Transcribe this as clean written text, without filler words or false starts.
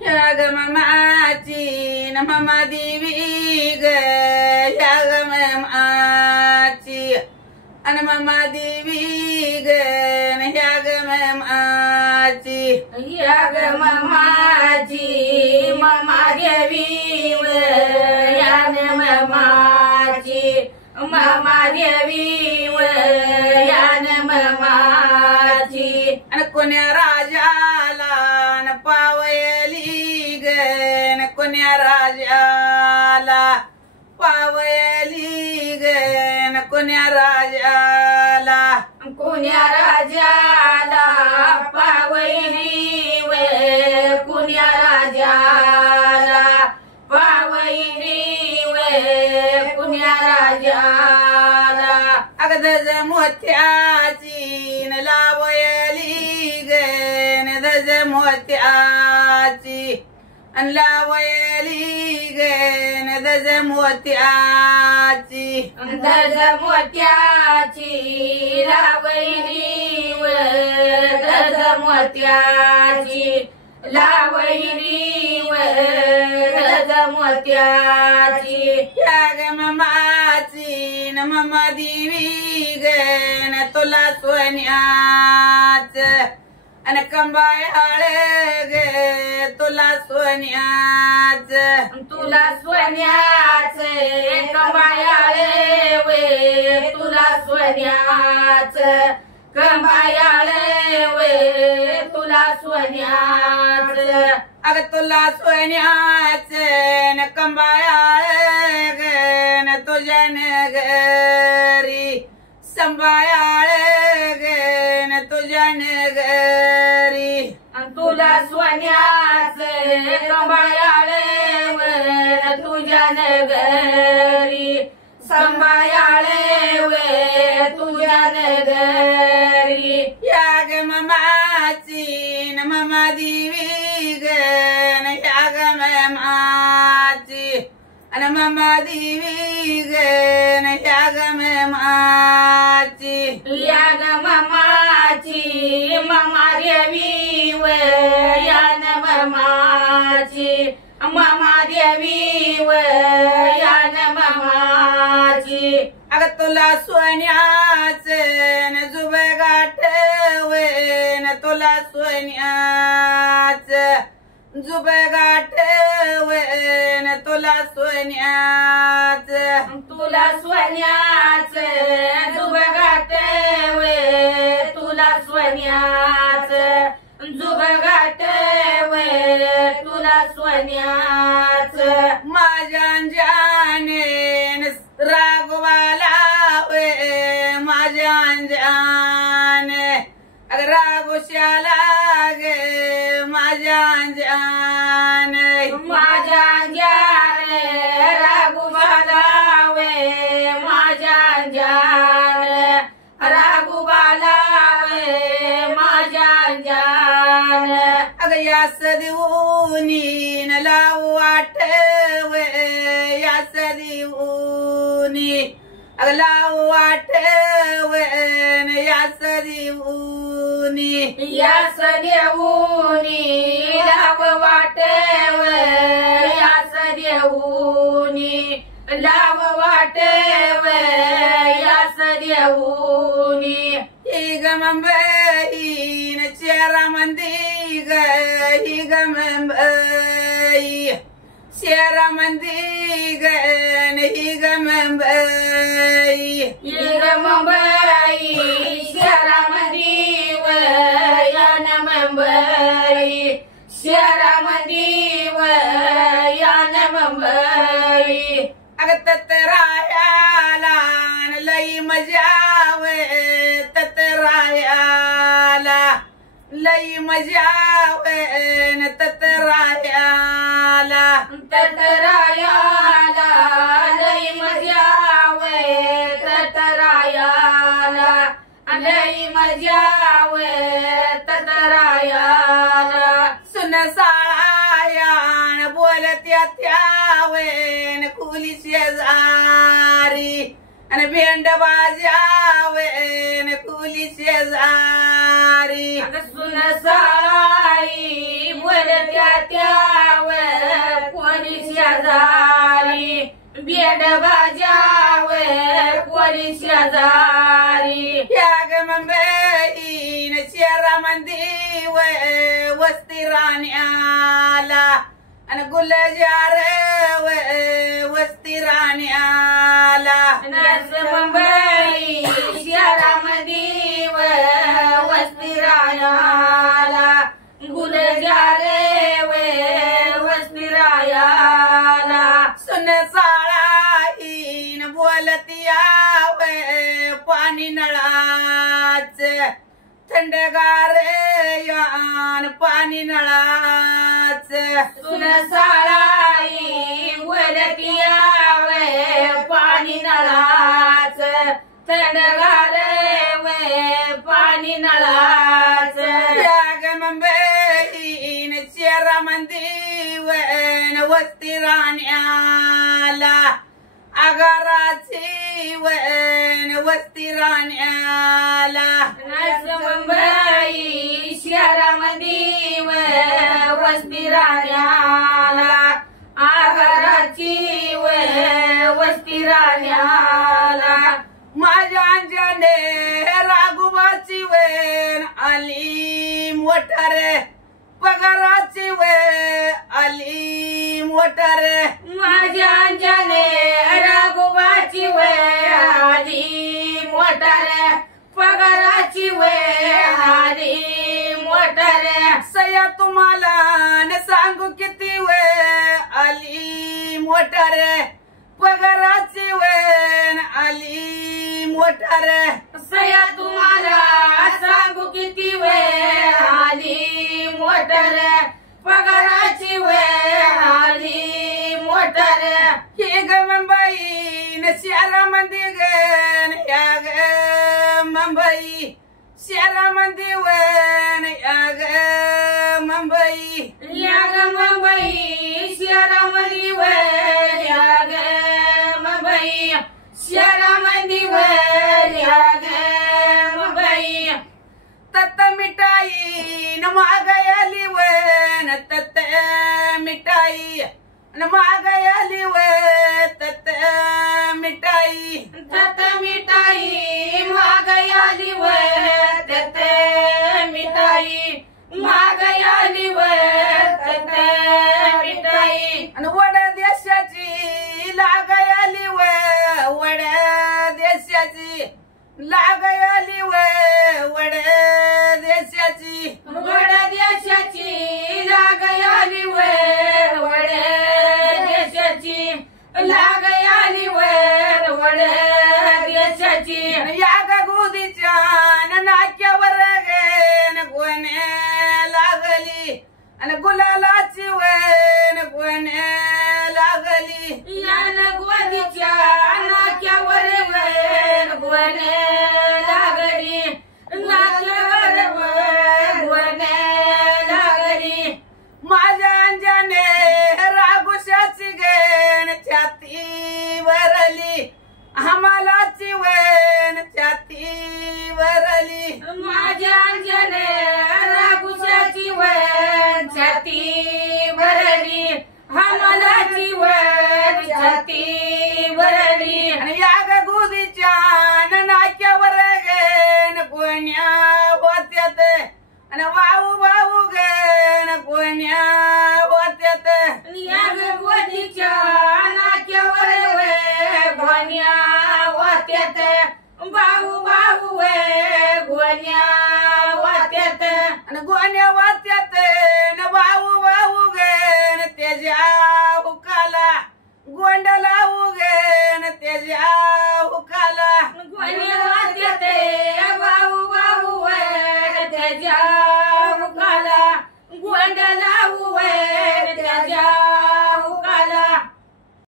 ह्या ग मामाची न मामा देवी ग ह्या ग मामाची अन मामा देवी ग न ह्या ग मामाची ह्या ग मामाची मामा देवी व ह्या ग मामाची मामा देवी व ह्या ग मामाची अन कोण्या राजाला न पावयली ग न कोण्या राजाला पावयली ग न कोण्या राजाला कोण्या राजाला पावयली व कोण्या राजाला पावयली व कोण्या राजाला अगदज मोत्याची न लावयली ग न दज मोत्याची अन लावयली ग न दज मोत्याची दज मोत्याची लावयली व दज मोत्याची लावयली व दज मोत्याची ह्या ग मामाची न मामा देवी ग न तुला सोन्याच अन कंबायाळ ग तुला सोन्याच तुला सोन्याच कंबायाळे वे तुला सोन्याच कंबायाळे वे तुला सोन्याच अग तुला सोन्याच न कंबायाळ ग न तुझ्या नगरी संबायाळ ग न तुझ्या नगरी तुला सोन्याच कंबायाळे वे तुझ्या नगरी संबायाळे वे तुझ्या नगरी ह्या ग मामाची न मामा देवी ग न ह्या ग मामाची अन मामा देवी ग न ह्या ग मामाची या ग मामाची मामा देवी व या न मामाची मामा देवी व या न मामाची अग तुला सोन्याच न जुब गाठवे न तुला सोन्याच जुब गाठवे न तुला सोन्याच तुला सोन्याच जुब गाठवे तुला सोन्याच जुब गाठवे तुला सोन्याच माझ्या अंजाने राघवाला वे माझ्या अंजाने अग राघोशाला गे माझ्या अंजाने माझ्या जाने राघुबाला वे माझ्या जाने राघुबाला वे माझ्या जाने अग यास देऊनी न लावू आठवे यास देऊनी अग लावू आठवे न यास देऊनी यास देऊनी लाव वाटेव यास देऊनी लाव वाटेव यास देऊनी ही ग मुंबई न चेहरा मंदी ग ही ग मुंबई चेहरा मंदी ग न ही ग मुंबई ईर मुंबई शहरामध्ये व यान मुंबई शहरामध्ये व यान मुंबई अग ततरायाला न लई मजा वे ततरायाला लई मजा वे न ततरायाला ततरायाला लई मजा वे ततरायाला लई मजा वे ततरायाला सुन साळायान बोलत्या त्यावेन खुली शेजारी आणि भेंड वाजावेन खुली शेजारी सुन साळी बोलत्या त्या शेजारी बेड बाजावे पोरी शेजारी या ग मुंबईन शहरामध्ये वस्ती राहण्याला आणि गुलजार वस्ती राहण्याला नस मुंबई शहरामध्ये वस्ती राहण्याला गुलजारे वस्ती राहण्याला सुन साळाईन बोलतिया पाणी नळाच थंडगार यान पाणी नळाच सुन साळाई बोलतिया पाणी नळाच थंडगार पाणी नळाच या ग मुंबईन शहरामध्ये वस्ती राहण्याला आगाराची वस्ती राहण्याला नस मुंबई शहरामध्ये वस्ती राहण्याला आगाराची वस्ती राहण्याला माझ्या अंजने राघुबाची आली मोटर पगाराची आली मोटर माझ्या अंजने राघोबाची आली मोटर पगाराची आली मोटर सया तुम्हाला न सांगू किती आली मोटर पगाराची आली मोटर सया तुम्हाला सांगू किती आली मोटर पगाराची आली मोटर हे ग मुंबई न शहरामध्ये गण या ग मुंबई शहरामध्ये या ग मुंबई या ग मुंबई शहरामध्ये या ग मुंबई शहरामध्ये या ग मुंबई तत मिठाई न मागयाली तत मिठाई न मागयाली तत मिठाई तत मिठाई मागयाली तत मिठाई मागयाली तत मिठाई आणि वड देशाची लागयाली वड देशाची लागयाली वड देशाची वड देशाची लागयाली वड देशाची लागयाली वड देशाची या ग गोदीच्या नाक्यावर गोने लागली आणि गुलालाची गोने लागली यान गोदीच्या नाक्यावर गोने लागली नाक्यावर गोने लागली माझ्या अंजने राघुशाची छाती भरली आम्हालाची छाती भरली माझ्या अंजने राघुशाची छाती भरली हमलाची छाती भरली आणि या ग गुदीच्या नाक्यावर कोण्या होत्यात आणि वाहू वाहू कोण्या होत्यात या गोदीच्या नाक्यावर गोण्या वात्यात बाहू बाहू गोण्या वात्यात आणि गोण्या वात्यात न वाहू वाहू त्याच्या हुकाला गोंडला उगेन त्याच्या हुकाला गोण्या वात्यात बाहू बाहू त्याच्या